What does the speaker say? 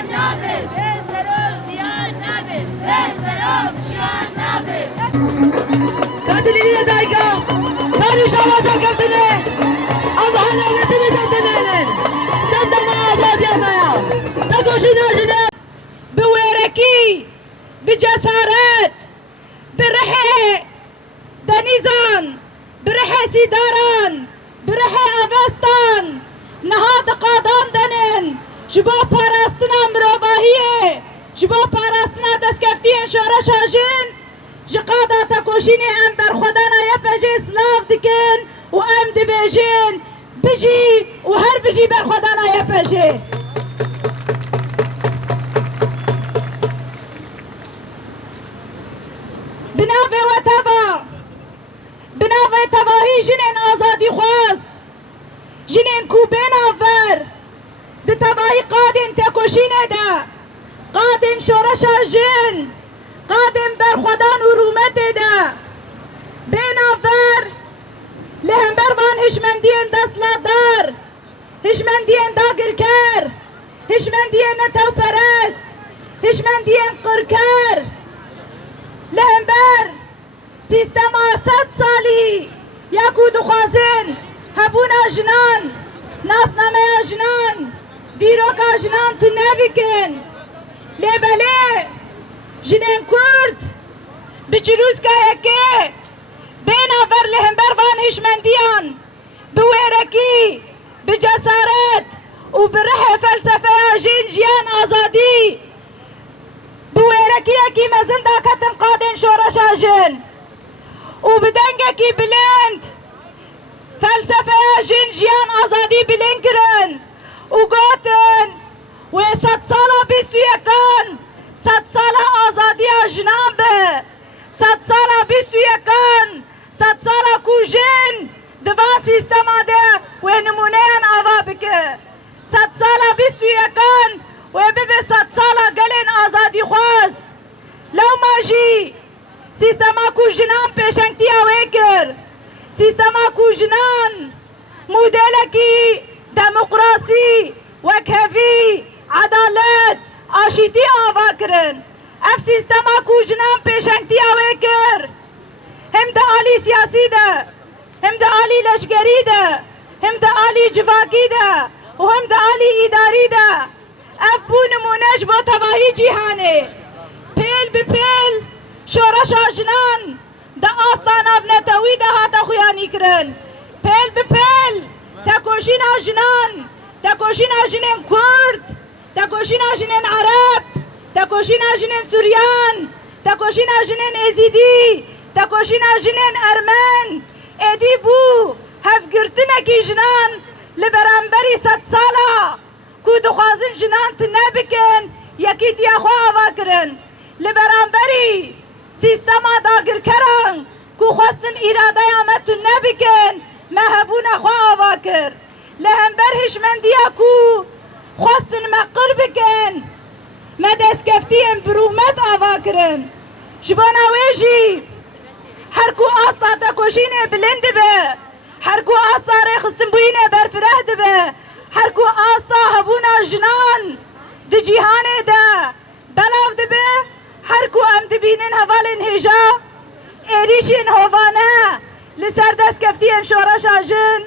جیان نبید بسرو جیان نبید بسرو جیان نبید تدلیلی دایگا دانش آوازا کفتنه آبحانه وقتی بزندنه دمدم آزادی امایا تکوشی ناجنه بویرکی بجسارت برحه دنیزان برحه سیداران برحه اوستان نهاد قادان دنن جبا پاراستنا مروباهیه جبا پاراستنا دستکفتین شورش آجین جقادا تکوشین ام برخودانا یپجی اسلاف دکن و ام دبیجین بجی و هر بجی برخودانا یپجی بنابه و تبا بنابه تباهی جنین آزادی خواست جنین کوبین آور ده تباهی قادن تکوشینه ده قادن شورش جن قادم بر خدان و رومت ده بین آور لهمبر وان هشمندین دستلادار هشمندین داگرکر هشمندین نتو پرست هشمندین قرکر لهمبر سیستم 100 سالی یکو دخوازن هبون اجنان ناسنامه اجنان دیروک اجنان تو نبیکن لیبله جنین کرد بچروز که یکی بین آور لهمبر وان هشمندیان بویرکی بجسارت و بره فلسفه جین جیان آزادی بویرکی یکی مزن داکتن قادن شورش آجن و بدنگکی بلند فلسفه جین جیان آزادی بلند کرن و گوتن و 100 سالا 21 100 سالا آزادی اجنان به 100 سالا 21 100 سالا کو جن دوان سیستم ده و نمونه آوا بکه 100 سالا 21 و ببه 100 سالا گلن آزادی خواست لو ماجی سیستم کو جنان پیشنگتی آوه کر سیستم کو جنان مدلکی دموکراسی وکهوی عدالت آشیتی آوا کرن اف سیستم کو جنان پیشنگتی آوه کر هم ده آلی سیاسی ده هم ده آلی لشگری ده هم ده آلی جواکی ده و هم ده آلی اداری ده اف بو نمونش با تباهی جیهانه پیل بپیل شورش آجنان ده آستان ابنتوی ده هاتا خویانی کرن پیل بپیل تکوشین آجنان تکوشین آجنین کرد تکوشین آجنین عرب تکوشین آجنین سوریان تکوشین آجنین ازیدی تکوشین آجنین ارمن ایدی بو هفگرتنکی جنان لبرانبری 100 سالا کو دخوازن جنان تنبکن یکی تیاخوا آوا کرن لبرانبری سیستم داگر کرن کو خواستن اراده آمد تنبکن مهبون خوا آوا کر لهمبر هشمندیا کو خواستن مقر بکن مدست کفتیم برومت آوا کرن شبانا ویجی هر کو آسا تکوشینه بلند به هر کو آسا ریخستن بوینه برفره به هر کو آسا هبونا جنان دی جیهان ده بلاو ده به هر کو ام دبینن حوالن هجا ایریشین هوانه لسر دست کفتین شورش آجن